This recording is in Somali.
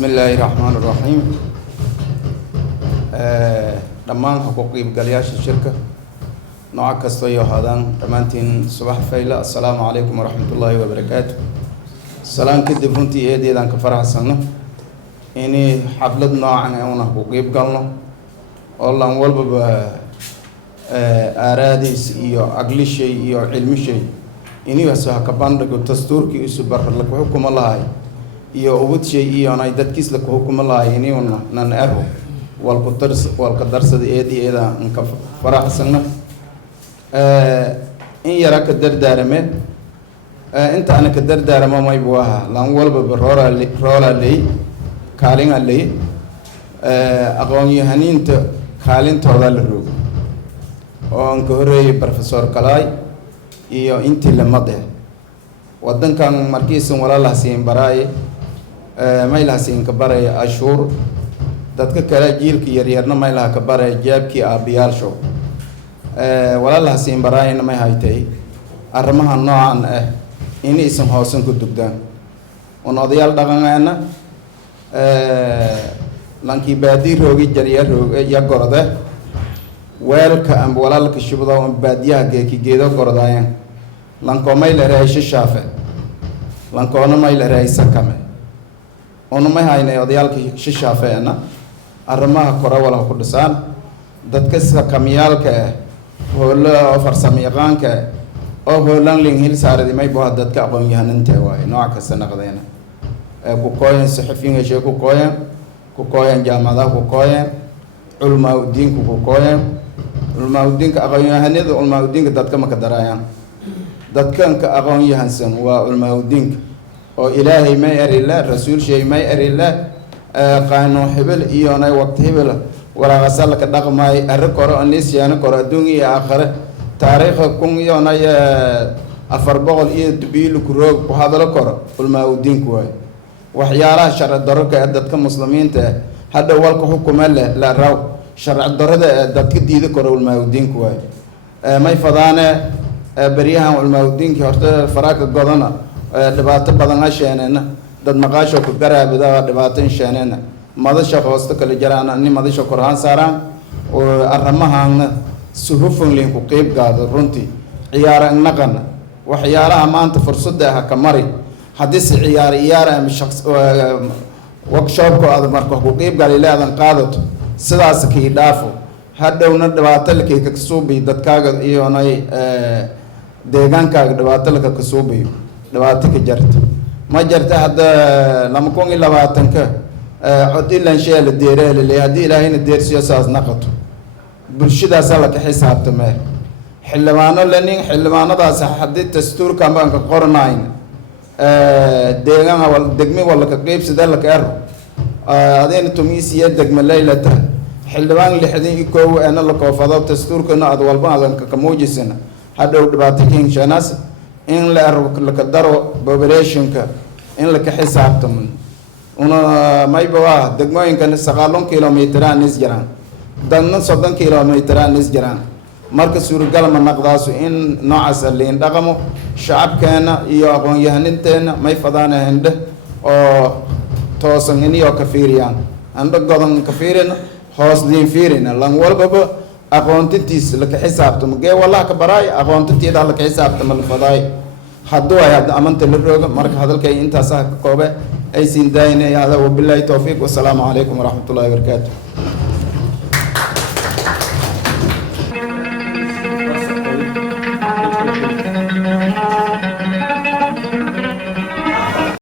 بسم الله الرحمن الرحيم. دمان حقوقي بقلياش الشركة نوع كستويو هذان دمانتين صباح فيلا. السلام عليكم ورحمة الله وبركاته. السلام كده فنتي إيه دي دان كفرح سنة إني حفلة نوع عن أنا حقوقي بقلنا والله نقول بب أراديس إيو أقل شيء إيو علم شيء إني بس هكبان لك الدستور كي يسبر لك حكم الله iyo ugu shay iyo ay dadkiis la ku hukumo lahaayeen oo nan aro wal qadarsada eedeeda in ka faraxsana in yara ka dardaarame inta ana ka dardaaramo may buaha lan walba roora lay kaalin alay aqoon yahaninta kaalintooda la roog oo aan ka horeeyay professor Kalay iyo intii la maday wadankan markiisan walaalaha siin baraay maylahaasiin ka baraya ashuur dadka kale jiilka yaryarna maylaha ka baraya jaabkii aabiyaalsho walaalahaasiin baraayna may haytay arrimaha noocan ah inaysan hoosan ku dugdaan un odayaal dhaqanayna lankii baadii roogi jaryar ya gorode weelka amba walaalka shubada baadiyaha geedo gorodayaan lankoo mayla raasho shaafe lankoona mayla raaysa kame onu ma haynay odayaalkii shishaafeena arrimaha kora wala ku dhisaan dadka sakamiyaalka hoola farsamo yaqaanka oo hoolan lin hil saaradi may baa dadka aqoon yahananta waay nooc kasta naqdeena ku kooyan saxafiin heshe ku kooyan jaamacadaha ku kooyan culmaa diinku ku kooyan culmaa diinka aqoon yahanada culmaa diinka dadka ma ka darayaan dadkan ka aqoon yahansan waa culmaa diinka oo ilaahay ma yarila rasuul shay ma yarila qaano hebel iyo nay waqti hebel wala qasal ka dhaqmay arkoro anisiyana koro adduunyo aakhire taariikh kun iyo nay 400 iyo dubiil ku roog ku hadalo koro ulma diinku way waxyaalaha sharci darro dadka muslimiinta hada walka xukuuma la raaw sharci darrada dadka diida koro ulma diinku way may fadaana bariyahan ulma diinka horta faraaka godana dhibaato badan hasheenena dad maqaasho ku garaabida dhibaato sheenena madasha hoosta kala jaraan in madasha quraan saaraan oo arrimahan suhufun lin ku qeyb gaado runtii ciyaar naqan waxyaalaha maanta fursada ka mari hadii si ciyaar ama shakhs workshop ko aad marka ku qeyb gal ilaadan qaadato sidaas kii dhaafo hadhowna dhibaato la ka suubi dadkaaga iyo inay deegaankaaga dhibaato la ka suubiyo dhibaato ka jarta ma jarta hadda 2020 cod ilan shay la deereelay hadii ilaahayna deersiyo saas naqato bulshadaas la ka xisaabtamay xilmaano lanin xilmaanadaas hadii dastuurka ama ka qornayn deegaan wal degmi wala ka qeybsada la ka aro adeen tumiisiya degma leylata xilbaan lixdii koow ana la koofado dastuurkana ad walba adan ka muujisana hadhow dhibaato kin shanaas in la ka daro populationka in la ka xisaabtamo una may baa degmooyinka 9 kilometer is jiraan dadna 30 kilometer is jiraan marka suuragal ma naqdaaso in noocaas leen dhaqamo shacabkeena iyo aqoon yahaninteena may fadaana hinde oo toosan inay ka fiiriyaan anda godan ka fiirina hoos liin fiirina lan walba aqoontiis la ka xisaabtamo gee wallahi ka baraay aqoontiida la ka xisaabtamo la faday hadduu ay amanta la rooga marka hadalkay intaas ka koobe ay siin daayeen hada wabillahi tawfiiq wa salaamu alaykum wa rahmatullahi wa barakatuh.